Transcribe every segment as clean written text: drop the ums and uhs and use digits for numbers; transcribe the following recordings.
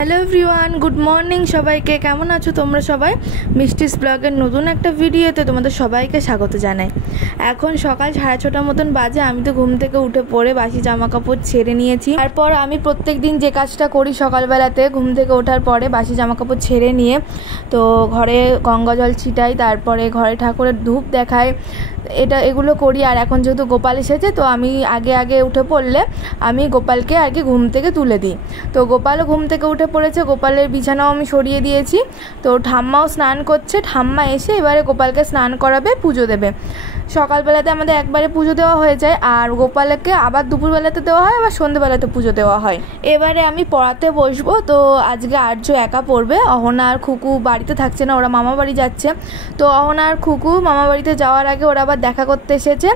Hello everyone, good morning সবাইকে। কেমন আছো তোমরা সবাই? মিষ্টিস ব্লগের নতুন একটা ভিডিওতে তোমাদের সবাইকে স্বাগত জানাই। এখন সকাল 6:30 মতন বাজে। আমি তো ঘুম থেকে উঠে পড়ে বাসি জামা কাপড় ছেড়ে নিয়েছি। তারপর আমি প্রত্যেক দিন যে কাজটা করি সকালবেলাতে ঘুম থেকে ওঠার পরে বাসি জামা কাপড় ছেড়ে নিয়ে তো ঘরে গঙ্গা জল ছিটাই, তারপরে ঘরে ঠাকুরের ধূপ দেখাই, এগুলো করি। আর এখন যেহেতু গোপাল এসেছে তো আমি আগে উঠে পড়লে আমি গোপালকে আর কি ঘুম থেকে তুলে দিই। তো গোপালও ঘুম থেকে উঠে পড়েছে, গোপালের বিছানাও আমি সরিয়ে দিয়েছি। তো ঠাম্মাও স্নান করছে, ঠাম্মা এসে এবারে গোপালকে স্নান করাবে, পুজো দেবে। সকালবেলাতে আমাদের একবারে পুজো দেওয়া হয়ে যায়, আর গোপালকে আবার দুপুরবেলাতে দেওয়া হয়, আবার সন্ধ্যেবেলাতে পুজো দেওয়া হয়। এবারে আমি পড়াতে বসবো। তো আজকে আর্য একা পড়বে, অহনা আর খুকু বাড়িতে থাকছে না, ওরা মামা বাড়ি যাচ্ছে। তো অহনা আর খুকু মামা বাড়িতে যাওয়ার আগে ওরা আবার দেখা করতে এসেছে।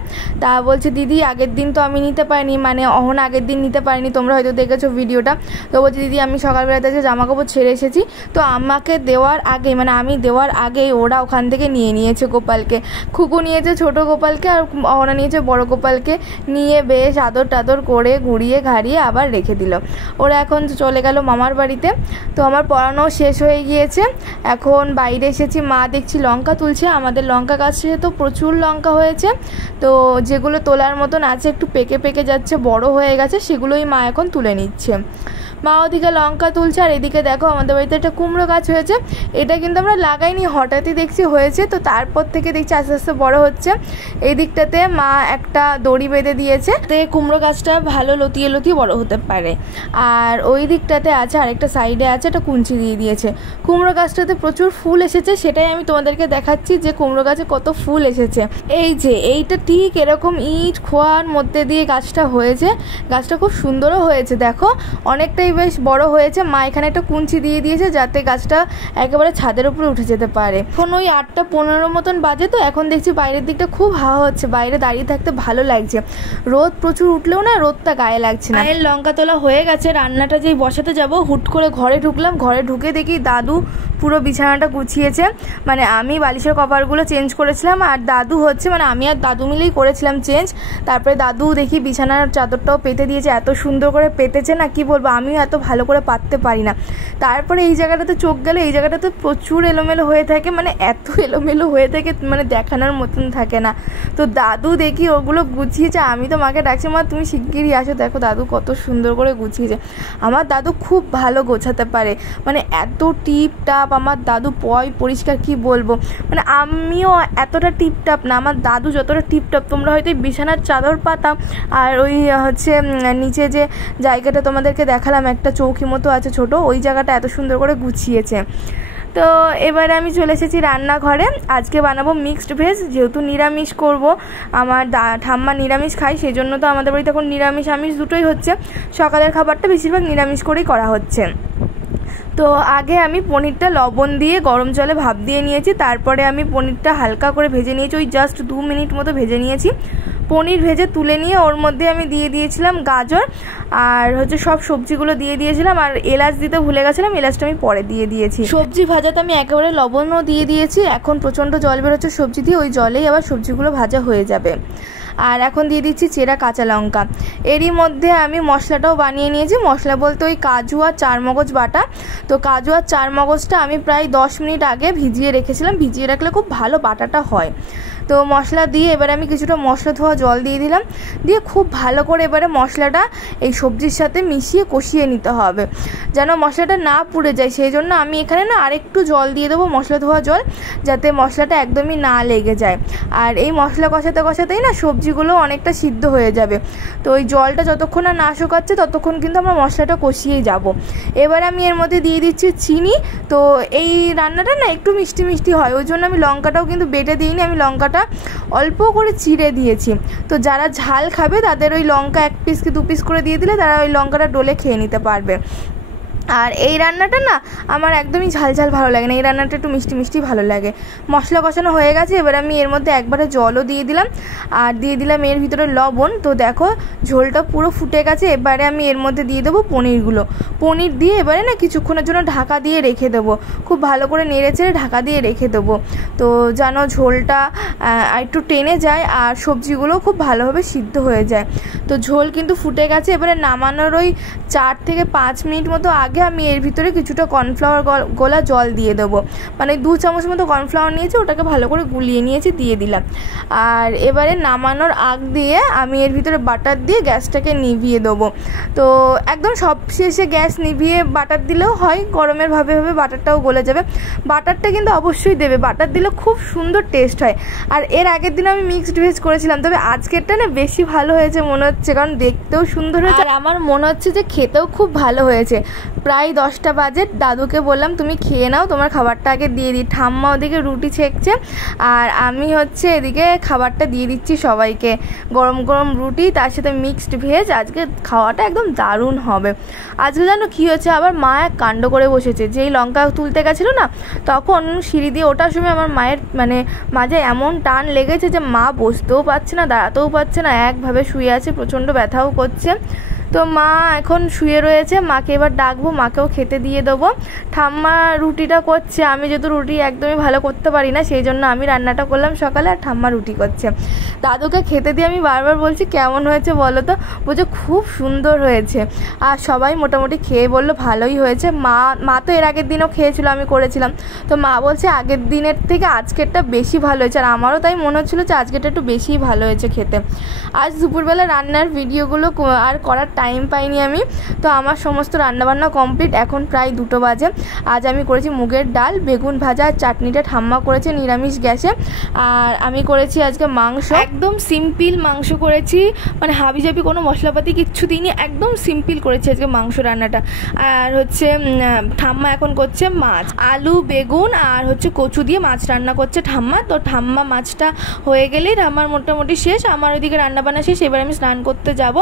তা বলছে দিদি আগের দিন তো আমি নিতে পারিনি, মানে অহনা আগের দিন নিতে পারিনি, তোমরা হয়তো দেখেছো ভিডিওটা। তো বলছে দিদি আমি সকালবেলাতে যে জামা কাপড় ছেড়ে এসেছি, তো আমাকে দেওয়ার আগে মানে আমি দেওয়ার আগেই ওরা ওখান থেকে নিয়ে নিয়েছে গোপালকে। খুকু নিয়েছে ছোট গোপালকে আর অহনা নিয়েছে বড় গোপালকে, নিয়ে বেশ আদর টাদর করে ঘুরিয়ে ঘাড়িয়ে আবার রেখে দিল। ওরা এখন চলে গেল মামার বাড়িতে। তো আমার পড়ানো শেষ হয়ে গিয়েছে, এখন বাইরে এসেছি। মা দেখছি লঙ্কা তুলছে, আমাদের লঙ্কা গাছে তো প্রচুর লঙ্কা হয়েছে। তো যেগুলো তোলার মতন আছে একটু পেকে পেকে যাচ্ছে, বড় হয়ে গেছে, সেগুলোই মা এখন তুলে নিচ্ছে। মা ওদিকে লঙ্কা তুলছে, আর এদিকে দেখো আমাদের বাড়িতে একটা কুমড়ো গাছ হয়েছে। এটা কিন্তু আমরা লাগাইনি, হঠাৎই দেখছি হয়েছে। তো তারপর থেকে দেখছি আস্তে আস্তে বড় হচ্ছে। এই দিকটাতে মা একটা দড়ি বেঁধে দিয়েছে, তো কুমড়ো গাছটা ভালো লতিয়ে লতিয়ে বড় হতে পারে। আর ওই দিকটাতে আছে আরেকটা সাইডে আছে একটা কুঞ্চি দিয়ে দিয়েছে। কুমড়ো গাছটাতে প্রচুর ফুল এসেছে, সেটাই আমি তোমাদেরকে দেখাচ্ছি যে কুমড়ো গাছে কত ফুল এসেছে। এই যে এইটা ঠিক এরকম ইট খোয়ার মধ্যে দিয়ে গাছটা হয়েছে। গাছটা খুব সুন্দরও হয়েছে, দেখো অনেকটাই বেশ বড় হয়েছে। মা এখানে একটা কুঞ্চি দিয়ে দিয়েছে যাতে গাছটা একেবারে ছাদের উপরে উঠে যেতে পারে। এখন ওই 8:15 মতন বাজে। তো এখন দেখছি বাইরের দিকটা খুব হাওয়া হচ্ছে, বাইরে দাঁড়িয়ে থাকতে ভালো লাগছে। রোদ প্রচুর উঠলেও না রোদটা গায়ে লাগছে না। এর লঙ্কা তোলা হয়ে গেছে, রান্নাটা যেই বসাতে যাব হুট করে ঘরে ঢুকলাম। ঘরে ঢুকে দেখি দাদু পুরো বিছানাটা গুছিয়েছে, মানে আমি বালিশের কভারগুলো চেঞ্জ করেছিলাম আর দাদু হচ্ছে মানে আমি আর দাদু মিলেই করেছিলাম চেঞ্জ। তারপরে দাদু দেখি বিছানার চাদরটাও পেতে দিয়েছে, এত সুন্দর করে পেতেছে না কি বলবো, আমিও এত ভালো করে পাততে পারি না। তারপরে এই জায়গাটাতে চোখ গেলে এই জায়গাটাতে প্রচুর এলোমেলো হয়ে থাকে, মানে এত এলোমেলো হয়ে থাকে মানে দেখানোর মতন থাকে না। তো দাদু দেখি ওগুলো গুছিয়েছে, আমি তো মাকে ডাকছি মা তুমি শিগগিরই আসো, দেখো দাদু কত সুন্দর করে গুছিয়েছে। আমার দাদু খুব ভালো গোছাতে পারে, মানে এত টিপটাপ আমার দাদু পরিষ্কার কি বলবো, মানে আমিও এতটা টিপটাপ না, আমার দাদু যতটা টিপটাপ। তোমরা হয়তো বিছানার চাদর পাতা আর ওই হচ্ছে নিচে যে জায়গাটা তোমাদেরকে দেখালাম একটা চৌকি মতো আছে ছোট, ওই জায়গাটা এত সুন্দর করে গুছিয়েছে। তো এবারে আমি চলে এসেছি রান্নাঘরে। আজকে বানাবো মিক্সড ভেজ, যেহেতু নিরামিষ করব। আমার ঠাম্মা নিরামিষ খাই, সেই জন্য তো আমাদের বাড়িতে এখন নিরামিষ আমিষ দুটোই হচ্ছে। সকালের খাবারটা বেশিরভাগ নিরামিষ করেই করা হচ্ছে। তো আগে আমি পনিরটা লবণ দিয়ে গরম জলে ভাপ দিয়ে নিয়েছি, তারপরে আমি পনিরটা হালকা করে ভেজে নিয়েছি, ওই জাস্ট 2 মিনিট মতো ভেজে নিয়েছি। পনির ভেজে তুলে নিয়ে ওর মধ্যে আমি দিয়ে দিয়েছিলাম গাজর আর হচ্ছে সব সবজিগুলো দিয়ে দিয়েছিলাম, আর এলাচ দিতে ভুলে গেছিলাম, এলাচটা আমি পরে দিয়ে দিয়েছি। সবজি ভাজাতে আমি একেবারে লবণও দিয়ে দিয়েছি। এখন প্রচণ্ড জল বেরোচ্ছে সবজি দিয়ে, ওই জলেই আবার সবজিগুলো ভাজা হয়ে যাবে। আর এখন দিয়ে দিচ্ছি চেরা কাঁচা লঙ্কা। এরই মধ্যে আমি মশলাটাও বানিয়ে নিয়েছি। মশলা বলতে ওই কাজু আর চারমগজ বাটা। তো কাজু আর চারমগজটা আমি প্রায় 10 মিনিট আগে ভিজিয়ে রেখেছিলাম, ভিজিয়ে রাখলে খুব ভালো বাটাটা হয়। তো মশলা দিয়ে এবারে আমি কিছুটা মশলা ধোয়া জল দিয়ে দিলাম, দিয়ে খুব ভালো করে এবারে মশলাটা এই সবজির সাথে মিশিয়ে কষিয়ে নিতে হবে যেন মশলাটা না পুড়ে যায়। সেই জন্য আমি এখানে না আরেকটু জল দিয়ে দেবো, মশলা ধোয়া জল, যাতে মশলাটা একদমই না লেগে যায়। আর এই মশলা কষাতে কষাতেই না সবজিগুলো অনেকটা সিদ্ধ হয়ে যাবে। তো ওই জলটা যতক্ষণ না শুকাচ্ছে ততক্ষণ কিন্তু আমরা মশলাটা কষিয়েই যাব। এবার আমি এর মধ্যে দিয়ে দিচ্ছি চিনি। তো এই রান্নাটা না একটু মিষ্টি মিষ্টি হয়, ওই জন্য আমি লঙ্কাটাও কিন্তু বেটে দিইনি, আমি লঙ্কাটা অল্প করে চিড়ে দিয়েছি। তো যারা ঝাল খাবে তাদের ওই লঙ্কা 1 পিস কি 2 পিস করে দিয়ে দিলে তারা ওই লঙ্কাটা ডলে খেয়ে নিতে পারবে। আর এই রান্নাটা না আমার একদমই ঝাল ঝাল ভালো লাগে না, এই রান্নাটা একটু মিষ্টি মিষ্টি ভালো লাগে। মশলা কষানো হয়ে গেছে, এবার আমি এর মধ্যে একবারে জলও দিয়ে দিলাম আর দিয়ে দিলাম এর ভিতরে লবণ। তো দেখো ঝোলটা পুরো ফুটে গেছে। এবারে আমি এর মধ্যে দিয়ে দেবো পনিরগুলো। পনির দিয়ে এবারে না কিছুক্ষণের জন্য ঢাকা দিয়ে রেখে দেবো, খুব ভালো করে নেড়ে চেড়ে ঢাকা দিয়ে রেখে দেবো, তো যেন ঝোলটা একটু টেনে যায় আর সবজিগুলো খুব ভালোভাবে সিদ্ধ হয়ে যায়। তো ঝোল কিন্তু ফুটে গেছে। এবারে নামানোর ওই 4 থেকে 5 মিনিট মতো আগে আমি এর ভিতরে কিছুটা কর্নফ্লাওয়ার গোলা জল দিয়ে দেবো, মানে 2 চামচ মতো কর্নফ্লাওয়ার নিয়েছি, ওটাকে ভালো করে গুলিয়ে নিয়েছি, দিয়ে দিলাম। আর এবারে নামানোর আগ দিয়ে আমি এর ভিতরে বাটার দিয়ে গ্যাসটাকে নিভিয়ে দেবো। তো একদম সব শেষে গ্যাস নিভিয়ে বাটার দিলেও হয়, গরমের ভাবে ভাবে বাটারটাও গলে যাবে। বাটারটা কিন্তু অবশ্যই দেবে, বাটার দিলে খুব সুন্দর টেস্ট হয়। আর এর আগের দিন আমি মিক্সড ভেজ করেছিলাম, তবে আজকেরটা না বেশি ভালো হয়েছে মনে হচ্ছে, কারণ দেখতেও সুন্দর হয়েছে আর আমার মনে হচ্ছে যে খেতেও খুব ভালো হয়েছে। প্রায় 10টা বাজে, দাদুকে বললাম তুমি খেয়ে নাও, তোমার খাবারটা আগে দিয়ে দিই। ঠাম্মা ওদিকে রুটি ছেঁকছে আর আমি হচ্ছে এদিকে খাবারটা দিয়ে দিচ্ছি সবাইকে, গরম গরম রুটি তার সাথে মিক্সড ভেজ। আজকে খাওয়াটা একদম দারুণ হবে। আজকে জানো কী হয়েছে, আবার মা এক কাণ্ড করে বসেছে। যেই লঙ্কা তুলতে গেছিলো না, তখন সিঁড়ি দিয়ে ওঠার সময় আমার মায়ের মানে মাঝে এমন টান লেগেছে যে মা বসতেও পারছে না, দাঁড়াতেও পারছে না, একভাবে শুয়ে আছে, প্রচণ্ড ব্যথাও করছে। তো মা এখন শুয়ে রয়েছে, মাকে এবার ডাকবো, মাকেও খেতে দিয়ে দেবো। ঠাম্মা রুটিটা করছে, আমি যেহেতু রুটি একদমই ভালো করতে পারি না, সেই জন্য আমি রান্নাটা করলাম সকালে, আর ঠাম্মা রুটি করছে। দাদুকে খেতে দিয়ে আমি বারবার বলছি কেমন হয়েছে বলো তো, বলছে খুব সুন্দর হয়েছে। আর সবাই মোটামুটি খেয়ে বললো ভালোই হয়েছে। মা তো এর আগের দিনও খেয়েছিল, আমি করেছিলাম, তো মা বলছে আগের দিনের থেকে আজকেরটা বেশি ভালো হয়েছে। আর আমারও তাই মনে হচ্ছিলো যে আজকেরটা একটু বেশিই ভালো হয়েছে খেতে। আজ দুপুরবেলা রান্নার ভিডিওগুলো আর করার টাইম পাইনি আমি, তো আমার সমস্ত রান্নাবান্না কমপ্লিট। এখন প্রায় 2টো বাজে। আজ আমি করেছি মুগের ডাল, বেগুন ভাজা, আর চাটনিটা ঠাম্মা করেছে নিরামিষ গ্যাসে। আর আমি করেছি আজকে মাংস, একদম সিম্পল মাংস করেছি, মানে হাবিজাবি কোনো মশলাপাতি কিচ্ছু দিইনি, একদম সিম্পল করেছি আজকে মাংস রান্নাটা। আর হচ্ছে ঠাম্মা এখন করছে মাছ, আলু বেগুন আর হচ্ছে কচু দিয়ে মাছ রান্না করছে ঠাম্মা। তো ঠাম্মা মাছটা হয়ে গেলেই আমার মোটামুটি শেষ, আমার ওইদিকে রান্নাবান্না শেষ। এবার আমি স্নান করতে যাব,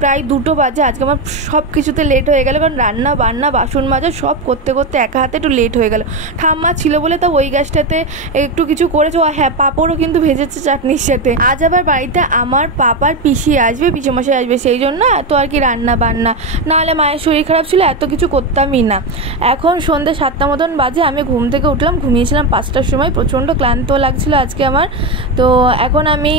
প্রায় 2টো বাজে। আজকে আমার সব কিছুতে লেট হয়ে গেল, কারণ রান্না বান্না বাসন মাজা সব করতে করতে একা হাতে একটু লেট হয়ে গেল। ঠাম্মা ছিল বলে তো ওই গ্যাসটাতে একটু কিছু করেছে। হ্যাঁ, পাঁপড়ও কিন্তু ভেজেছে চাটনির সাথে। আজ আবার বাড়িতে আমার পাপার পিসি আসবে, পিসেমশাই আসবে, সেই জন্য এত আর কি রান্না বান্না, নাহলে মায়ের শরীর খারাপ ছিল এত কিছু করতামই না। এখন সন্ধ্যে 7টা মতন বাজে, আমি ঘুম থেকে উঠলাম, ঘুমিয়েছিলাম 5টার সময়, প্রচণ্ড ক্লান্ত লাগছিল আজকে আমার। তো এখন আমি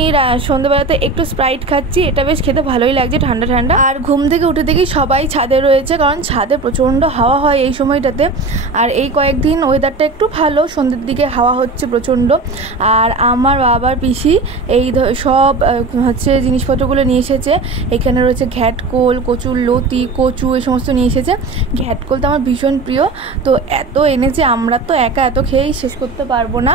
সন্ধ্যেবেলাতে একটু স্প্রাইট খাচ্ছি, এটা বেশ খেতে ভালোই লাগছে, ঠান্ডা ঠান্ডা। আর ঘুম থেকে উঠে দেখি সবাই ছাদে রয়েছে, কারণ ছাদে প্রচণ্ড হাওয়া হয় এই সময়টাতে। আর এই কয়েকদিন ওয়েদারটা একটু ভালো, সন্ধ্যের দিকে হাওয়া হচ্ছে প্রচণ্ড। আর আমার বাবার পিসি এই সব হচ্ছে জিনিসপত্রগুলো নিয়ে এসেছে। এখানে রয়েছে ঘ্যাটকোল, কচুর লতি, কচু, এই সমস্ত নিয়ে এসেছে। ঘ্যাটকোল তো আমার ভীষণ প্রিয়, তো এত এনেছে, আমরা তো একা এত খেয়েই শেষ করতে পারবো না।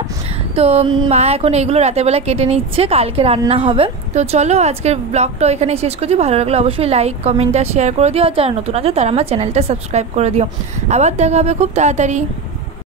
তো মা এখন এইগুলো রাতের বেলা কেটে নিচ্ছে, কালকে রান্না হবে। তো চলো আজকের ব্লগটা এখানে শেষ করছি। ভালো লাগলে অবশ্যই লাইক কমেন্ট আর শেয়ার করে দিও, আর যারা নতুন আছে তারা আমার চ্যানেলটা সাবস্ক্রাইব করে দিও। আবার দেখা হবে খুব তাড়াতাড়ি।